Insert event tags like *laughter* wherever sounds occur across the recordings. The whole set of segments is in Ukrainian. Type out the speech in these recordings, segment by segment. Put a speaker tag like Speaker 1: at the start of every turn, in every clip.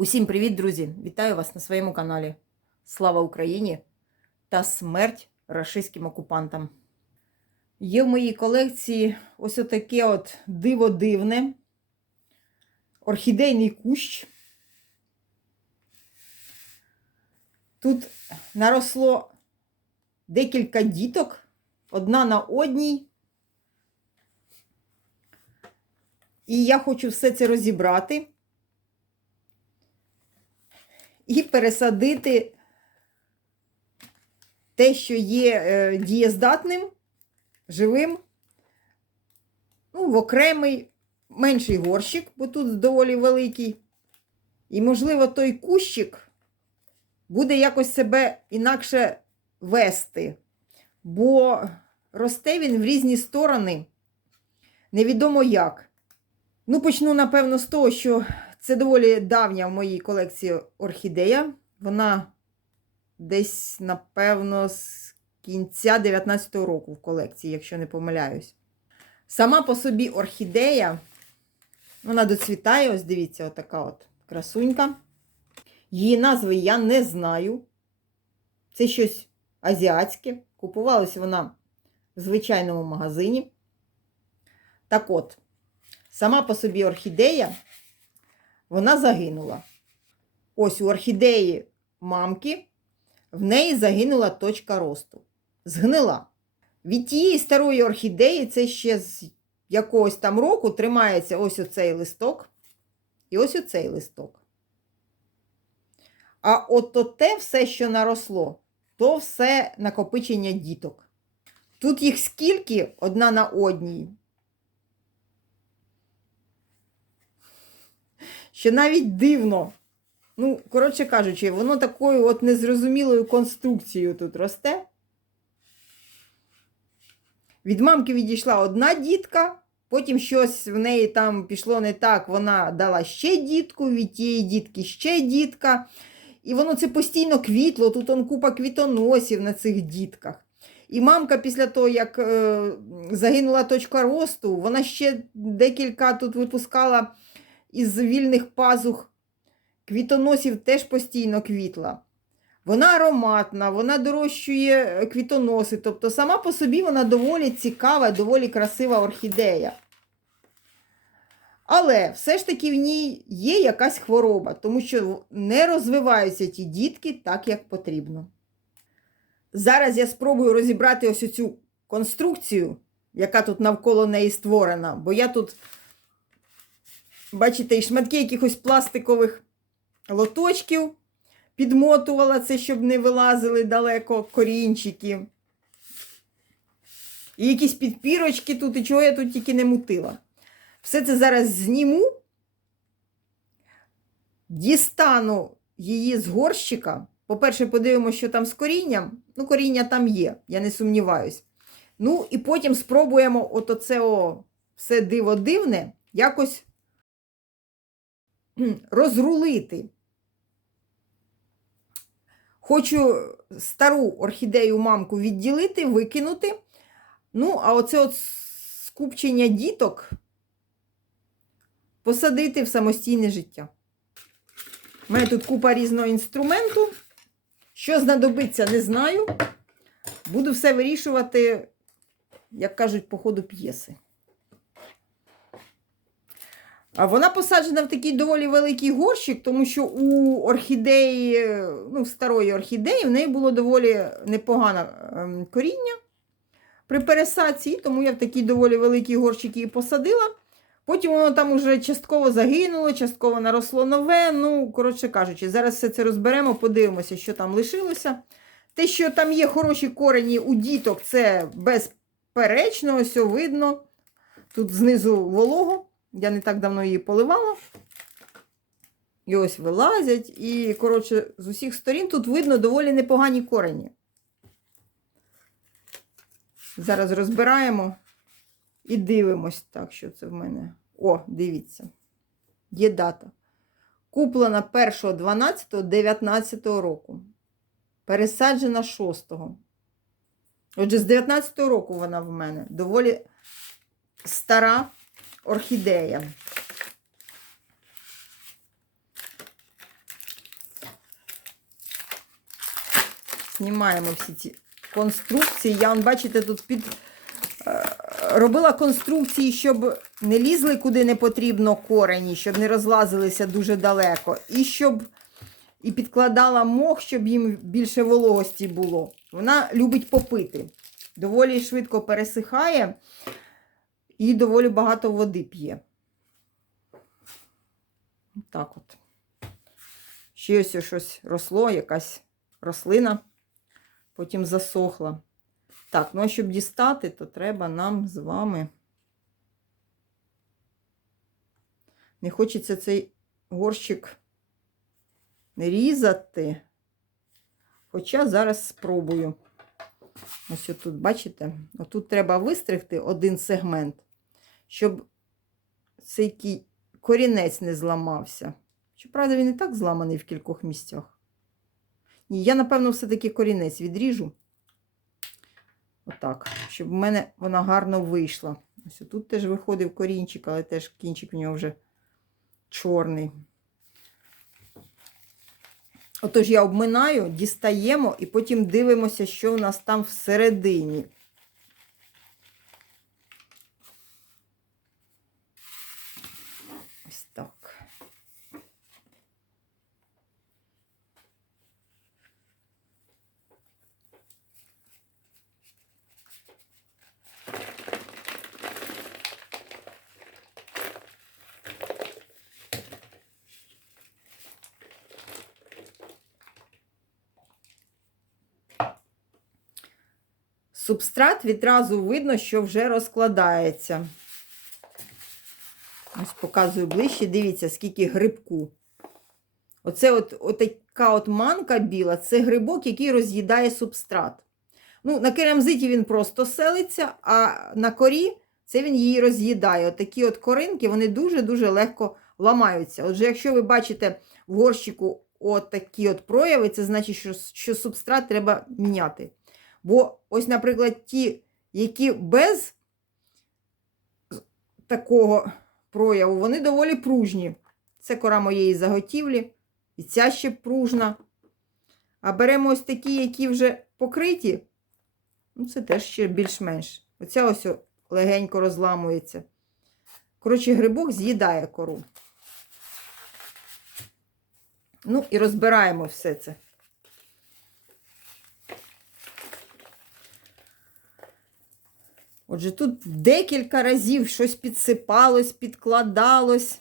Speaker 1: Усім привіт, друзі! Вітаю вас на своєму каналі. Слава Україні та смерть рашистським окупантам. Є в моїй колекції ось таке от диво дивне, орхідейний кущ. Тут наросло декілька діток, одна на одній. І я хочу все це розібрати і пересадити те, що є е, дієздатним, живим, ну, в окремий менший горщик, бо тут доволі великий. І, можливо, той кущик буде якось себе інакше вести, бо росте він в різні сторони, невідомо як. Ну, почну, напевно, з того, що це доволі давня в моїй колекції орхідея. Вона десь, напевно, з кінця 19-го року в колекції, якщо не помиляюсь. Сама по собі орхідея, вона доцвітає, ось дивіться, отака от красунька. Її назви я не знаю. Це щось азіатське. Купувалася вона в звичайному магазині. Так от, сама по собі орхідея вона загинула. Ось у орхідеї мамки в неї загинула точка росту. Згнила. Від тієї старої орхідеї це ще з якогось там року тримається ось оцей листок і ось оцей листок. А от те все, що наросло, то все накопичення діток. Тут їх скільки одна на одній. що навіть дивно. Ну, коротше кажучи, воно такою от незрозумілою конструкцією тут росте. Від мамки відійшла одна дітка, потім щось в неї там пішло не так, вона дала ще дітку, від тієї дітки ще дітка. І воно це постійно квітло, тут он купа квітоносів на цих дітках. І мамка після того, як е, загинула точка росту, вона ще декілька тут випускала із вільних пазух квітоносів теж постійно квітла. Вона ароматна, вона дорощує е, квітоноси, тобто сама по собі вона доволі цікава, доволі красива орхідея. Але все ж таки в ній є якась хвороба, тому що не розвиваються ті дітки так, як потрібно. Зараз я спробую розібрати ось цю конструкцію, яка тут навколо неї створена, бо я тут Бачите, і шматки якихось пластикових лоточків підмотувала це, щоб не вилазили далеко корінчики. І якісь підпірочки тут, і чого я тут тільки не мутила. Все це зараз зніму, дістану її з горщика. По-перше, подивимося, що там з корінням. Ну, коріння там є, я не сумніваюсь. Ну, і потім спробуємо от оце о, все диво дивне якось *clears throat* розрулити. Хочу стару орхідею мамку відділити, викинути. Ну, а оце от скупчення діток посадити в самостійне життя. У мене тут купа різного інструменту. Що знадобиться, не знаю. Буду все вирішувати, як кажуть, по ходу п'єси. Вона посаджена в такий доволі великий горщик, тому що у орхідеї, ну, старої орхідеї, в неї було доволі непогане ем, коріння при пересадці, тому я в такий доволі великий горщик її посадила. Потім воно там уже частково загинуло, частково наросло нове. Ну, коротше кажучи, зараз все це розберемо, подивимося, що там лишилося. Те, що там є хороші корені у діток, це безперечно, ось видно. Тут знизу волого. Я не так давно її поливала. І ось вилазять. І, коротше, з усіх сторін тут видно доволі непогані корені. Зараз розбираємо і дивимось, так, що це в мене. О, дивіться. Є дата. Куплена 1.12.19 року. Пересаджена 6-го. Отже, з 19-го року вона в мене доволі стара орхідея. Знімаємо всі ці конструкції. Я, бачите, тут під робила конструкції, щоб не лізли куди не потрібно корені, щоб не розлазилися дуже далеко. І щоб і підкладала мох, щоб їм більше вологості було. Вона любить попити. Доволі швидко пересихає і доволі багато води п'є. Так от. Ще ось щось росло, якась рослина, потім засохла. Так, ну а щоб дістати, то треба нам з вами. Не хочеться цей горщик різати. Хоча зараз спробую. Ось тут, бачите? Отут треба вистригти один сегмент, щоб цей корінець не зламався. Щоправда, він і так зламаний в кількох місцях. Ні, я, напевно, все-таки корінець відріжу. Отак, щоб в мене вона гарно вийшла. Ось тут теж виходив корінчик, але теж кінчик в нього вже чорний. Отож, я обминаю, дістаємо і потім дивимося, що у нас там всередині. Ось так. Субстрат відразу видно, що вже розкладається. Ось показую ближче. Дивіться, скільки грибку. Оце от, от така от манка біла це грибок, який роз'їдає субстрат. Ну, На керамзиті він просто селиться, а на корі це він її роз'їдає. От такі от коринки вони дуже-дуже легко ламаються. Отже, якщо ви бачите в горщику от такі от прояви, це значить, що, що субстрат треба міняти. Бо ось, наприклад, ті, які без такого прояву, вони доволі пружні. Це кора моєї заготівлі, і ця ще пружна. А беремо ось такі, які вже покриті, ну це теж ще більш-менш. Оця ось легенько розламується. Коротше, грибок з'їдає кору. Ну і розбираємо все це. Отже, тут декілька разів щось підсипалось, підкладалось.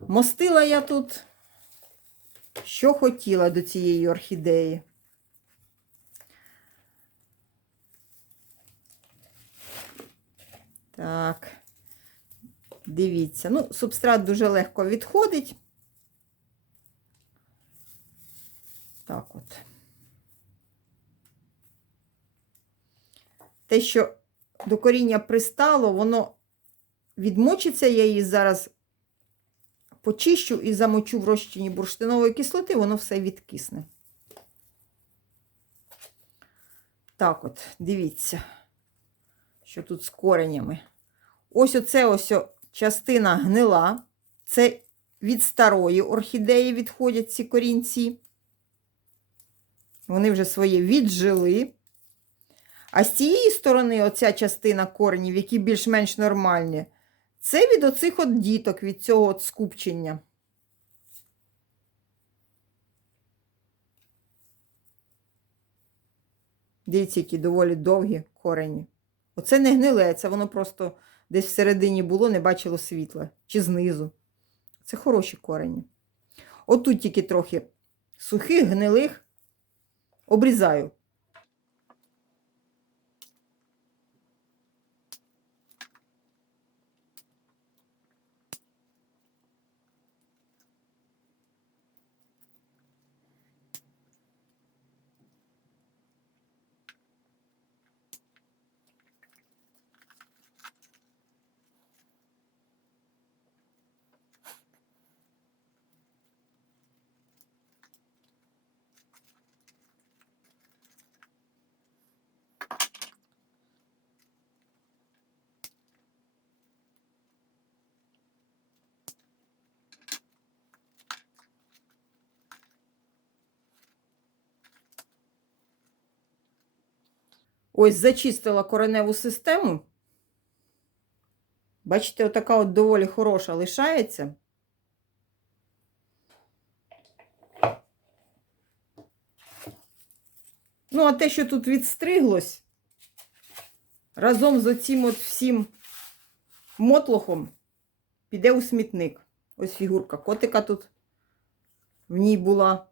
Speaker 1: Мостила я тут, що хотіла до цієї орхідеї. Так, дивіться. Ну, субстрат дуже легко відходить. Так от. Те, що до коріння пристало, воно відмочиться, я її зараз почищу і замочу в розчині бурштинової кислоти, воно все відкисне. Так от, дивіться, що тут з коренями. Ось оце ось частина гнила. Це від старої орхідеї відходять ці корінці. Вони вже своє віджили. А з цієї сторони, оця частина коренів, які більш-менш нормальні, це від оцих от діток, від цього от скупчення. Дивіться, які доволі довгі корені. Оце не гниле, це воно просто десь всередині було, не бачило світла. Чи знизу. Це хороші корені. Отут тільки трохи сухих, гнилих обрізаю. Ось зачистила кореневу систему. Бачите, отака от доволі хороша лишається. Ну, а те, що тут відстриглось, разом з оцим от всім мотлохом піде у смітник. Ось фігурка котика тут в ній була.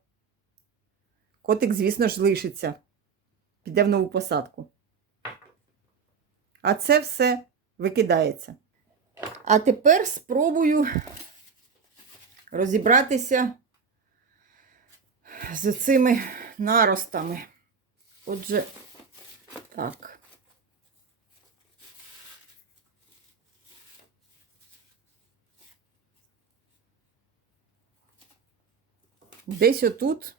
Speaker 1: Котик, звісно ж, лишиться. Піде в нову посадку. А це все викидається. А тепер спробую розібратися з цими наростами. Отже, так. Десь отут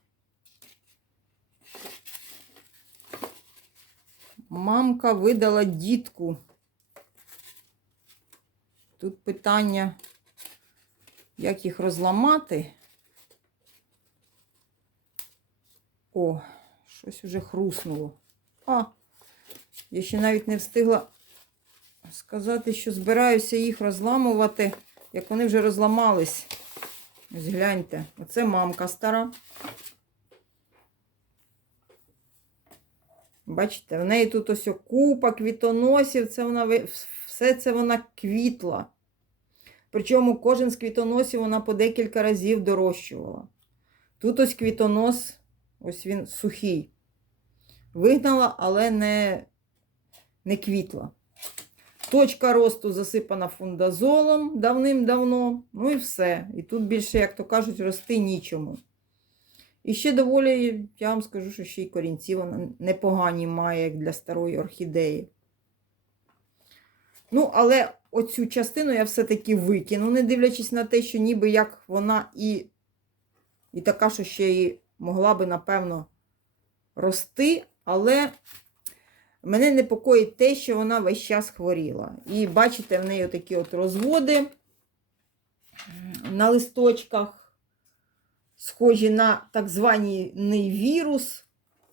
Speaker 1: мамка видала дітку. Тут питання, як їх розламати. О, щось уже хруснуло. А, я ще навіть не встигла сказати, що збираюся їх розламувати, як вони вже розламались. Ось гляньте, оце мамка стара. Бачите, в неї тут ось купа квітоносів, це вона, все це вона квітла. Причому кожен з квітоносів вона по декілька разів дорощувала. Тут ось квітонос, ось він сухий. Вигнала, але не, не квітла. Точка росту засипана фундазолом давним-давно. Ну і все. І тут більше, як то кажуть, рости нічому. І ще доволі, я вам скажу, що ще й корінці вона непогані має, як для старої орхідеї. Ну, але оцю частину я все-таки викину, не дивлячись на те, що ніби як вона і, і така, що ще і могла би, напевно, рости, але мене непокоїть те, що вона весь час хворіла. І бачите, в неї такі от розводи на листочках, схожі на так званий вірус.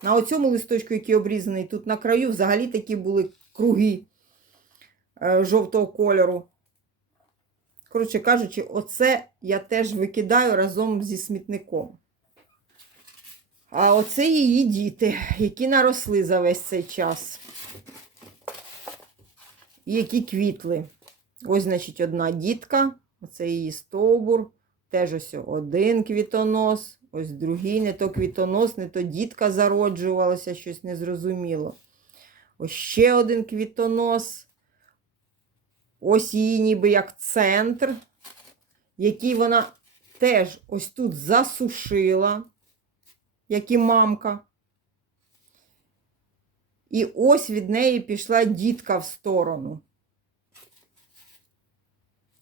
Speaker 1: На оцьому листочку, який обрізаний, тут на краю взагалі такі були круги е, жовтого кольору. Коротше кажучи, оце я теж викидаю разом зі смітником. А оце її діти, які наросли за весь цей час. І які квітли. Ось, значить, одна дітка, оце її стовбур. Теж ось один квітонос, ось другий, не то квітонос, не то дітка зароджувалася, щось незрозуміло. Ось ще один квітонос. Ось її ніби як центр, який вона теж ось тут засушила як і мамка. І ось від неї пішла дітка в сторону.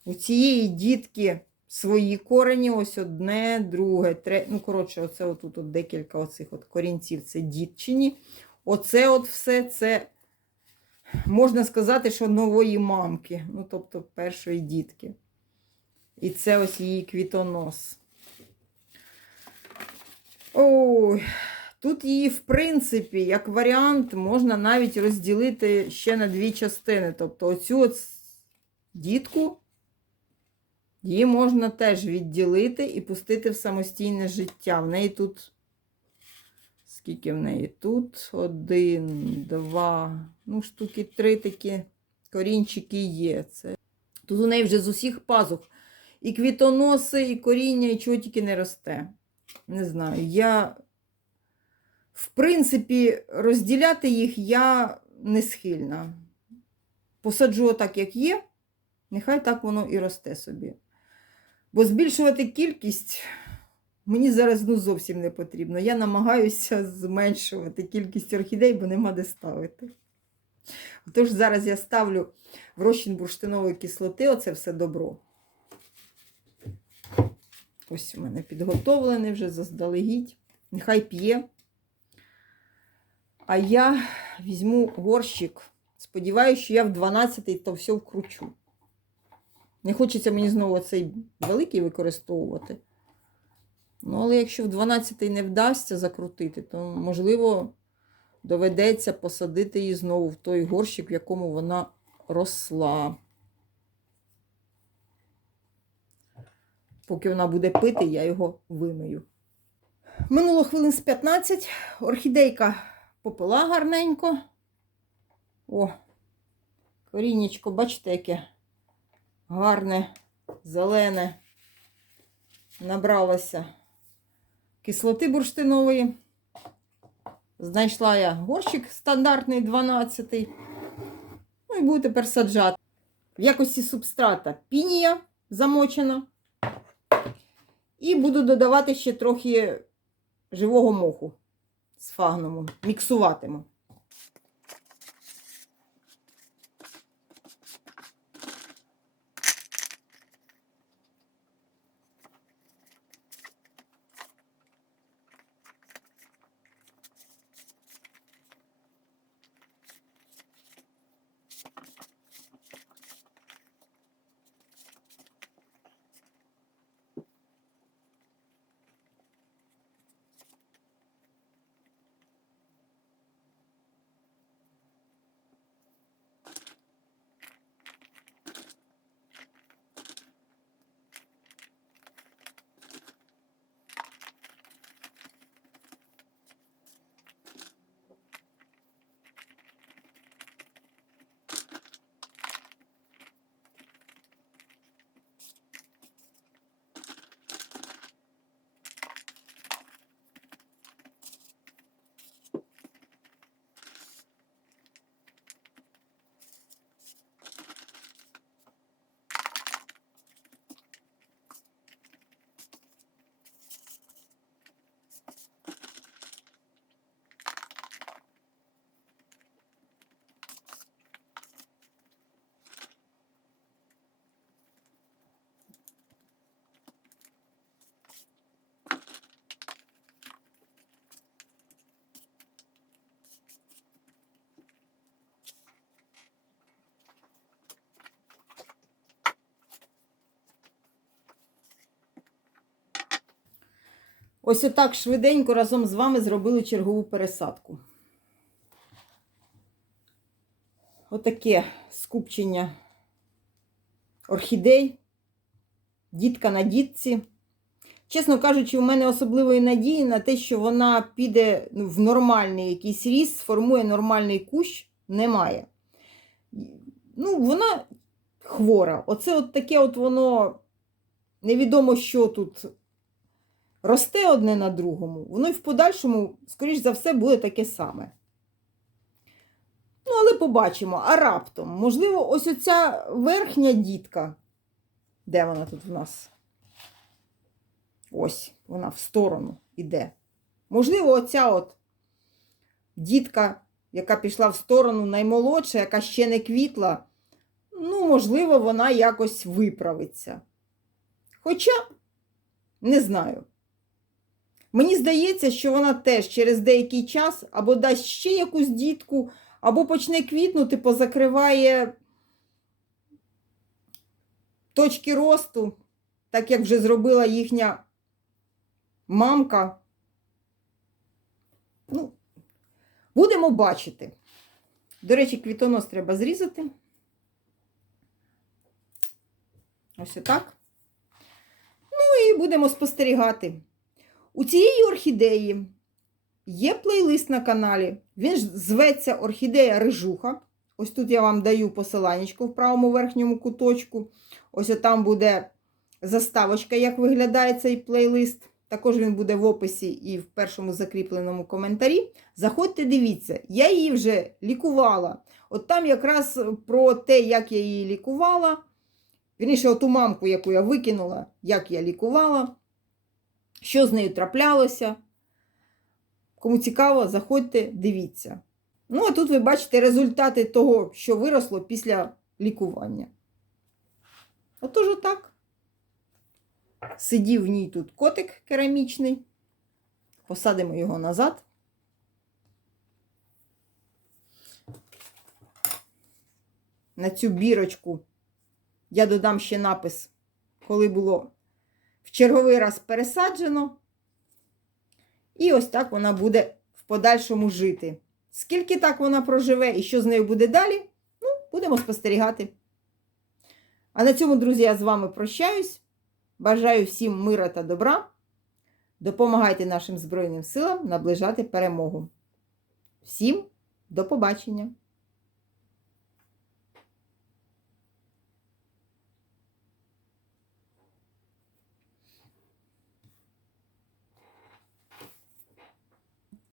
Speaker 1: У цієї дітки свої корені, ось одне, друге, третє. Ну, коротше, оце отут от декілька оцих от корінців це дітчині. Оце от все це, можна сказати, що нової мамки, ну, тобто першої дітки. І це ось її квітонос. Ой, тут її, в принципі, як варіант, можна навіть розділити ще на дві частини. Тобто, оцю от дітку її можна теж відділити і пустити в самостійне життя. В неї тут. Скільки в неї тут? Один, два, ну, штуки три такі корінчики є. Це. Тут у неї вже з усіх пазух. І квітоноси, і коріння, і чого тільки не росте. Не знаю, я, в принципі, розділяти їх я не схильна. Посаджу отак, як є, нехай так воно і росте собі. Бо збільшувати кількість мені зараз ну, зовсім не потрібно. Я намагаюся зменшувати кількість орхідей, бо нема де ставити. Тож зараз я ставлю в розчин бурштинової кислоти, оце все добро. Ось у мене підготовлений вже заздалегідь. Нехай п'є. А я візьму горщик. Сподіваюся, що я в 12-й то все вкручу. Не хочеться мені знову цей великий використовувати. Ну, але якщо в 12-й не вдасться закрутити, то, можливо, доведеться посадити її знову в той горщик, в якому вона росла. Поки вона буде пити, я його вимию. Минуло хвилин з 15. Орхідейка попила гарненько. О, корінечко, бачите, яке гарне, зелене. Набралося кислоти бурштинової. Знайшла я горщик стандартний 12. Ну і буду тепер саджати. В якості субстрата пінія замочена. І буду додавати ще трохи живого моху з фагнумом. Міксуватиму. Ось отак швиденько разом з вами зробили чергову пересадку. Отаке скупчення орхідей, дітка на дітці. Чесно кажучи, у мене особливої надії на те, що вона піде ну, в нормальний якийсь ріст, сформує нормальний кущ, немає. Ну, вона хвора. Оце от таке от воно невідомо, що тут росте одне на другому, воно і в подальшому, скоріш за все, буде таке саме. Ну, але побачимо, а раптом, можливо, ось оця верхня дітка. Де вона тут в нас? Ось, вона в сторону йде. Можливо, оця от дітка, яка пішла в сторону, наймолодша, яка ще не квітла, ну, можливо, вона якось виправиться. Хоча, не знаю. Мені здається, що вона теж через деякий час або дасть ще якусь дітку, або почне квітнути, позакриває точки росту, так як вже зробила їхня мамка. Ну, будемо бачити. До речі, квітонос треба зрізати. Ось отак. Ну і будемо спостерігати. У цієї орхідеї є плейлист на каналі. Він зветься Орхідея Рижуха. Ось тут я вам даю посиланнячку в правому верхньому куточку. Ось там буде заставочка, як виглядає цей плейлист. Також він буде в описі і в першому закріпленому коментарі. Заходьте, дивіться, я її вже лікувала. От там якраз про те, як я її лікувала. Вірніше, оту мамку, яку я викинула, як я лікувала що з нею траплялося. Кому цікаво, заходьте, дивіться. Ну, а тут ви бачите результати того, що виросло після лікування. Отож, отак. Сидів в ній тут котик керамічний. Посадимо його назад. На цю бірочку я додам ще напис, коли було в черговий раз пересаджено. І ось так вона буде в подальшому жити. Скільки так вона проживе і що з нею буде далі, ну, будемо спостерігати. А на цьому, друзі, я з вами прощаюсь. Бажаю всім мира та добра. Допомагайте нашим Збройним силам наближати перемогу. Всім до побачення!